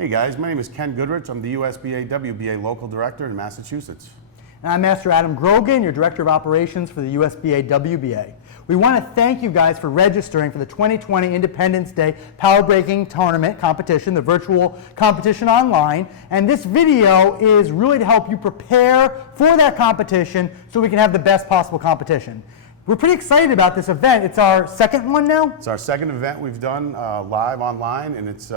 Hey guys, my name is Ken Goodrich. I'm the USBA WBA Local Director in Massachusetts. And I'm Master Adam Grogan, your Director of Operations for the USBA WBA. We want to thank you guys for registering for the 2020 Independence Day Power Breaking Tournament competition, the virtual competition online. And this video is really to help you prepare for that competition so we can have the best possible competition. We're pretty excited about this event. It's our second one now? It's our second event we've done live online, and it's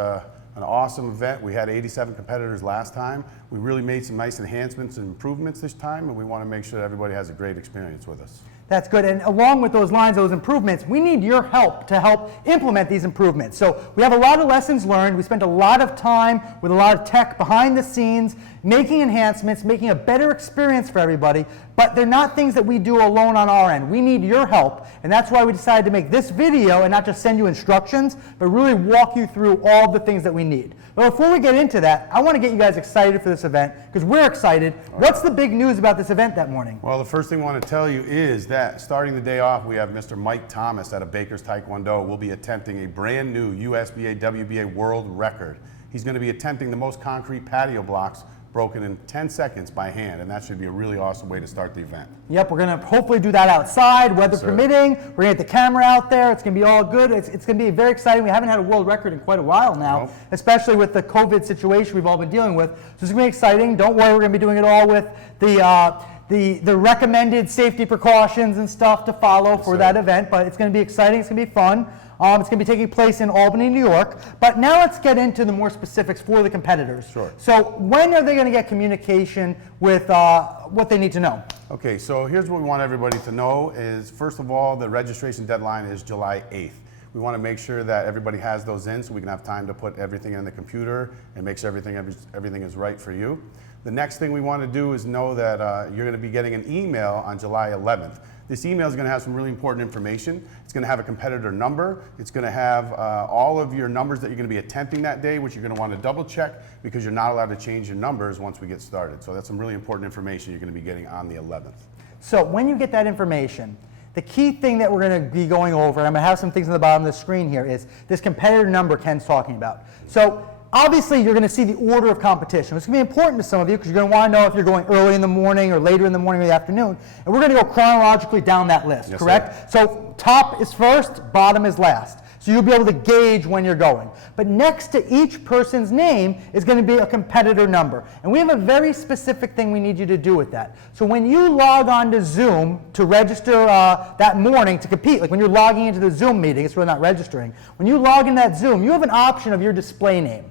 an awesome event. We had 87 competitors last time. We really made some nice enhancements and improvements this time, and we want to make sure that everybody has a great experience with us. That's good. And along with those lines, those improvements, we need your help to help implement these improvements. So we have a lot of lessons learned. We spent a lot of time with a lot of tech behind the scenes, making enhancements, making a better experience for everybody, but they're not things that we do alone on our end. We need your help, and that's why we decided to make this video and not just send you instructions, but really walk you through all the things that we need. But before we get into that, I want to get you guys excited for this event, because we're excited. What's the big news about this event that morning? Well, the first thing I want to tell you is that starting the day off, we have Mr. Mike Thomas out of Baker's Taekwondo will be attempting a brand new USBA WBA world record. He's going to be attempting the most concrete patio blocks broken in 10 seconds by hand, and that should be a really awesome way to start the event. Yep, we're going to hopefully do that outside, weather permitting. We're going to get the camera out there. It's going to be all good. It's going to be very exciting. We haven't had a world record in quite a while now, especially with the COVID situation we've all been dealing with. So it's going to be exciting. Don't worry, we're going to be doing it all with the recommended safety precautions and stuff to follow for that event, but it's going to be exciting. It's going to be fun. It's going to be taking place in Albany, New York. But now let's get into the more specifics for the competitors. Sure. So when are they going to get communication with what they need to know? Okay, so here's what we want everybody to know is, first of all, the registration deadline is July 8th. We want to make sure that everybody has those in so we can have time to put everything in the computer and make sure everything is right for you. The next thing we want to do is know that you're going to be getting an email on July 11th. This email is going to have some really important information. It's going to have a competitor number. It's going to have all of your numbers that you're going to be attempting that day, which you're going to want to double check because you're not allowed to change your numbers once we get started. So that's some really important information you're going to be getting on the 11th. So when you get that information, the key thing that we're going to be going over, and I'm going to have some things on the bottom of the screen here, is this competitor number Ken's talking about. So obviously, you're going to see the order of competition. It's going to be important to some of you because you're going to want to know if you're going early in the morning or later in the morning or the afternoon. And we're going to go chronologically down that list, yes, correct? Sir. So top is first, bottom is last. So you'll be able to gauge when you're going. But next to each person's name is going to be a competitor number. And we have a very specific thing we need you to do with that. So when you log on to Zoom to register that morning to compete, like when you're logging into the Zoom meeting, it's really not registering. When you log in that Zoom, you have an option of your display name.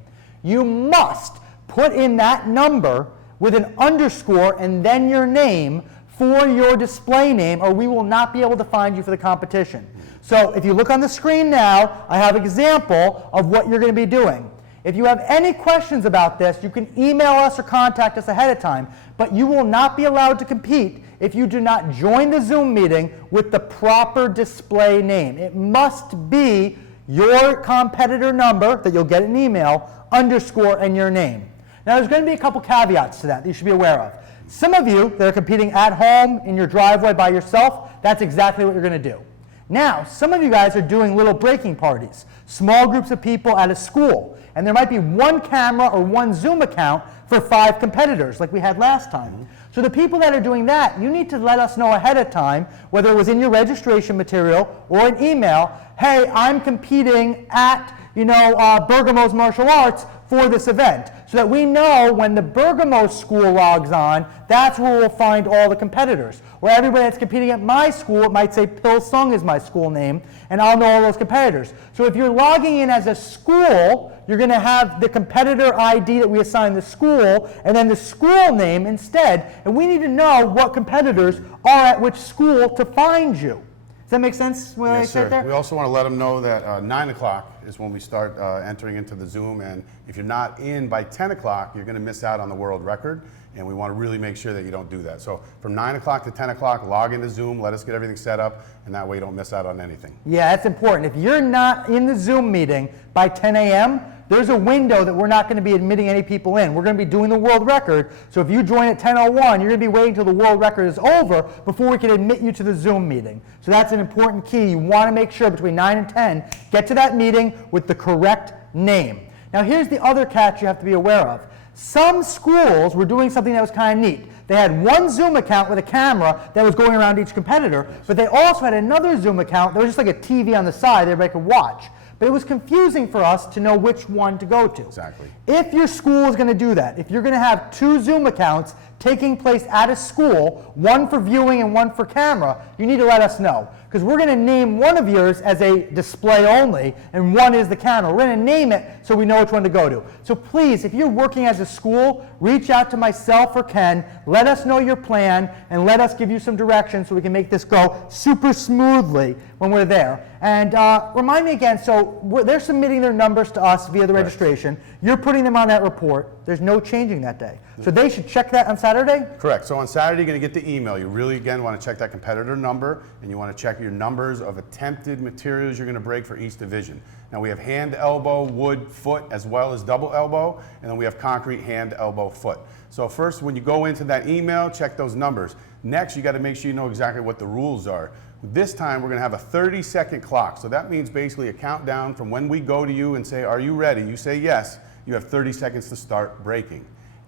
You must put in that number with an underscore and then your name for your display name, or we will not be able to find you for the competition. So if you look on the screen now, I have an example of what you're going to be doing. If you have any questions about this, you can email us or contact us ahead of time, but you will not be allowed to compete if you do not join the Zoom meeting with the proper display name. It must be your competitor number that you'll get an email, underscore, and your name. Now there's going to be a couple caveats to that you should be aware of. Some of you that are competing at home in your driveway by yourself, that's exactly what you're going to do. Now, some of you guys are doing little breaking parties, small groups of people at a school, and there might be one camera or one Zoom account for 5 competitors like we had last time. So the people that are doing that, you need to let us know ahead of time, whether it was in your registration material or an email, hey, I'm competing at Bergamo's Martial Arts for this event, so that we know when the Bergamo school logs on, that's where we'll find all the competitors. Or everybody that's competing at my school, it might say Pilsung is my school name, and I'll know all those competitors. So if you're logging in as a school, you're going to have the competitor ID that we assign the school, and then the school name instead, and we need to know what competitors are at which school to find you. Does that make sense? Yes, sir. We also want to let them know that 9 o'clock is when we start entering into the Zoom, and if you're not in by 10 o'clock, you're going to miss out on the world record, and we want to really make sure that you don't do that. So from 9 o'clock to 10 o'clock, log into Zoom, let us get everything set up, and that way you don't miss out on anything. Yeah, that's important. If you're not in the Zoom meeting by 10 a.m., there's a window that we're not going to be admitting any people in. We're going to be doing the world record. So if you join at 10:01, you're going to be waiting until the world record is over before we can admit you to the Zoom meeting. So that's an important key. You want to make sure between 9 and 10, get to that meeting with the correct name. Now here's the other catch you have to be aware of. Some schools were doing something that was kind of neat. They had one Zoom account with a camera that was going around each competitor, but they also had another Zoom account that was just like a TV on the side that everybody could watch. But it was confusing for us to know which one to go to. Exactly. If your school is going to do that, if you're going to have two Zoom accounts taking place at a school, one for viewing and one for camera, you need to let us know. Because we're going to name one of yours as a display only, and one is the camera. We're going to name it so we know which one to go to. So please, if you're working as a school, reach out to myself or Ken, let us know your plan, and let us give you some direction so we can make this go super smoothly when we're there. And remind me again, so they're submitting their numbers to us via the registration. You're putting them on that report. There's no changing that day. So they should check that on Saturday? Correct. So on Saturday, you're going to get the email. You really, again, want to check that competitor number, and you want to check your numbers of attempted materials you're going to break for each division. Now, we have hand, elbow, wood, foot, as well as double elbow, and then we have concrete, hand, elbow, foot. So first, when you go into that email, check those numbers. Next, you got to make sure you know exactly what the rules are. This time, we're going to have a 30-second clock. So that means basically a countdown from when we go to you and say, are you ready? You say yes. You have 30 seconds to start breaking.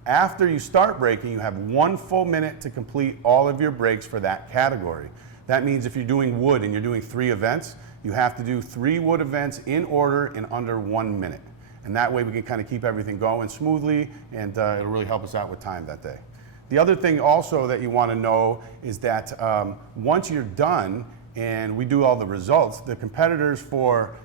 After you start breaking, you have 1 full minute to complete all of your breaks for that category. That means if you're doing wood and you're doing 3 events, you have to do 3 wood events in order in under 1 minute. And that way we can kind of keep everything going smoothly, and it'll really help us out with time that day. The other thing also that you want to know is that once you're done and we do all the results, the competitors for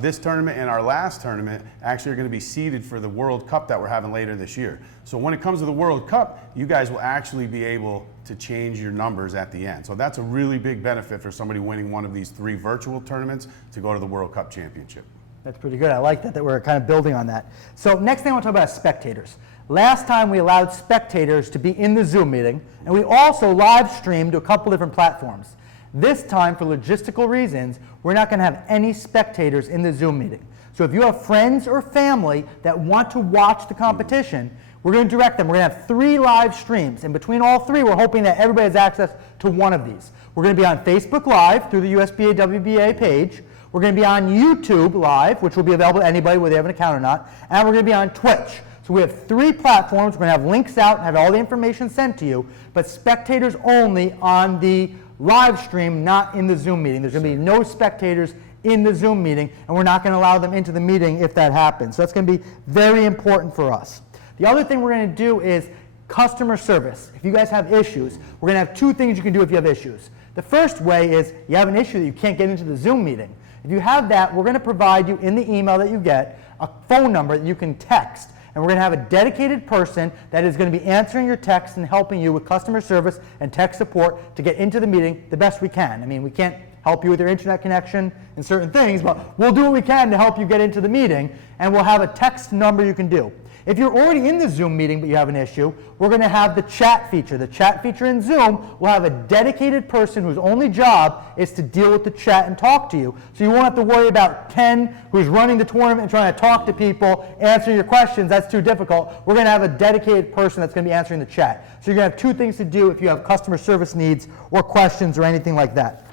this tournament and our last tournament actually are going to be seeded for the World Cup that we're having later this year. So when it comes to the World Cup, you guys will actually be able to change your numbers at the end. So that's a really big benefit for somebody winning one of these 3 virtual tournaments to go to the World Cup Championship. That's pretty good. I like that we're kind of building on that. So next thing I want to talk about is spectators. Last time we allowed spectators to be in the Zoom meeting, and we also live streamed to a couple different platforms. This time, for logistical reasons, we're not going to have any spectators in the Zoom meeting. So if you have friends or family that want to watch the competition, we're going to direct them. We're going to have 3 live streams. And between all 3, we're hoping that everybody has access to one of these. We're going to be on Facebook Live through the USBA WBA page. We're going to be on YouTube Live, which will be available to anybody whether they have an account or not. And we're going to be on Twitch. So we have 3 platforms. We're going to have links out and have all the information sent to you, but spectators only on the live stream, not in the Zoom meeting. There's going to be no spectators in the Zoom meeting, and we're not going to allow them into the meeting if that happens. So that's going to be very important for us. The other thing we're going to do is customer service. If you guys have issues, we're going to have 2 things you can do if you have issues. The first way is you have an issue that you can't get into the Zoom meeting. If you have that, we're going to provide you in the email that you get a phone number that you can text. And we're going to have a dedicated person that is going to be answering your texts and helping you with customer service and tech support to get into the meeting the best we can. I mean, we can't help you with your internet connection and certain things, but we'll do what we can to help you get into the meeting, and we'll have a text number you can do. If you're already in the Zoom meeting but you have an issue, we're going to have the chat feature. The chat feature in Zoom will have a dedicated person whose only job is to deal with the chat and talk to you. So you won't have to worry about Ken, who's running the tournament and trying to talk to people, answering your questions. That's too difficult. We're going to have a dedicated person that's going to be answering the chat. So you're going to have 2 things to do if you have customer service needs or questions or anything like that.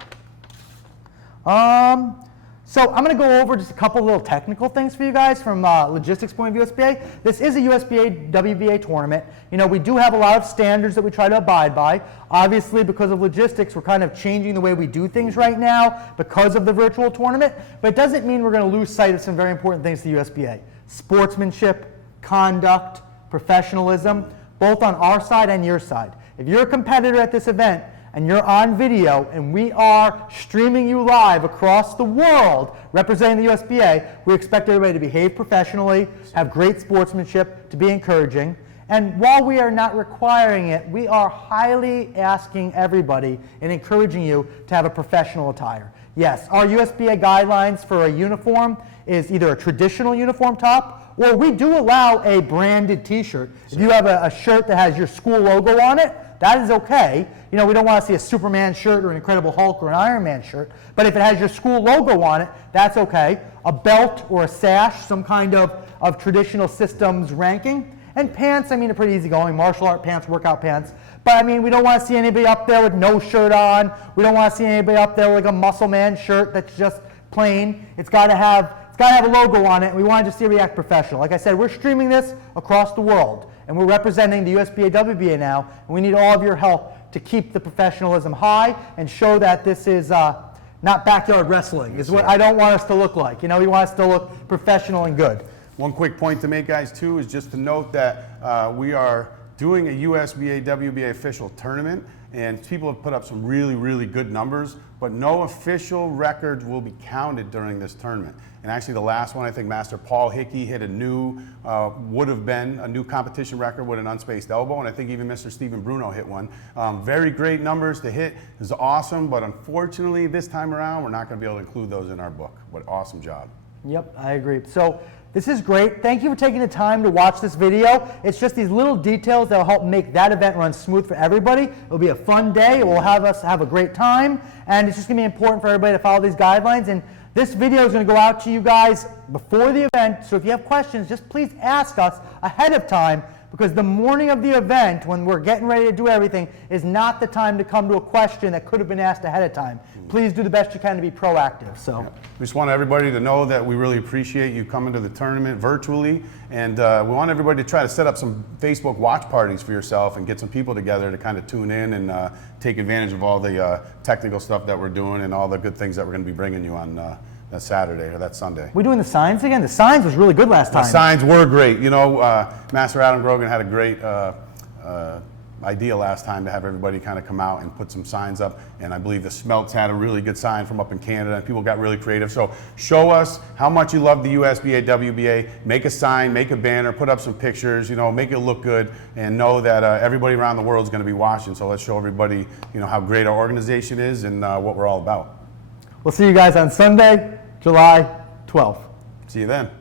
So I'm going to go over just a couple little technical things for you guys from logistics point of view USBA. This is a USBA WBA tournament. You know, we do have a lot of standards that we try to abide by. Obviously, because of logistics, we're kind of changing the way we do things right now because of the virtual tournament. But it doesn't mean we're going to lose sight of some very important things to USBA. Sportsmanship, conduct, professionalism, both on our side and your side. If you're a competitor at this event, and you're on video, and we are streaming you live across the world representing the USBA, we expect everybody to behave professionally, have great sportsmanship, to be encouraging. And while we are not requiring it, we are highly asking everybody and encouraging you to have a professional attire. Yes, our USBA guidelines for a uniform is either a traditional uniform top, or we do allow a branded t-shirt. If you have a shirt that has your school logo on it, that is okay. You know, we don't want to see a Superman shirt or an Incredible Hulk or an Iron Man shirt, but if it has your school logo on it, that's okay. A belt or a sash, some kind of traditional systems ranking. And pants, I mean, are pretty easygoing, martial art pants, workout pants. But I mean, we don't want to see anybody up there with no shirt on. We don't want to see anybody up there with like a muscle man shirt that's just plain. It's got to have it's got to have a logo on it, and we wanted to see it react professional. Like I said, we're streaming this across the world, and we're representing the USBA WBA now, and we need all of your help to keep the professionalism high and show that this is not backyard wrestling, is what I don't want us to look like. You know, we want us to look professional and good. One quick point to make, guys, too, is just to note that we are doing a USBA WBA official tournament, and people have put up some really, really good numbers, but no official records will be counted during this tournament. And actually the last one, I think Master Paul Hickey hit a new, would have been a new competition record with an unspaced elbow, and I think even Mr. Stephen Bruno hit one. Very great numbers to hit, is awesome, but unfortunately this time around we're not going to be able to include those in our book. But awesome job. Yep, I agree. So this is great. Thank you for taking the time to watch this video. It's just these little details that will help make that event run smooth for everybody. It'll be a fun day. It will have us have a great time. And it's just going to be important for everybody to follow these guidelines. And this video is going to go out to you guys before the event. So if you have questions, just please ask us ahead of time, because the morning of the event, when we're getting ready to do everything, is not the time to come to a question that could have been asked ahead of time. Please do the best you can to be proactive. So. We just want everybody to know that we really appreciate you coming to the tournament virtually, and we want everybody to try to set up some Facebook watch parties for yourself and get some people together to kind of tune in and take advantage of all the technical stuff that we're doing and all the good things that we're going to be bringing you on that Saturday or that Sunday. We're doing the signs again? The signs was really good last time. The signs were great. You know, Master Adam Grogan had a great idea last time to have everybody kind of come out and put some signs up, and I believe the Smelts had a really good sign from up in Canada, and people got really creative. So show us how much you love the USBA WBA. Make a sign, make a banner, put up some pictures, you know, make it look good, and know that everybody around the world is going to be watching. So let's show everybody, you know, how great our organization is and what we're all about. We'll see you guys on Sunday, July 12th. See you then.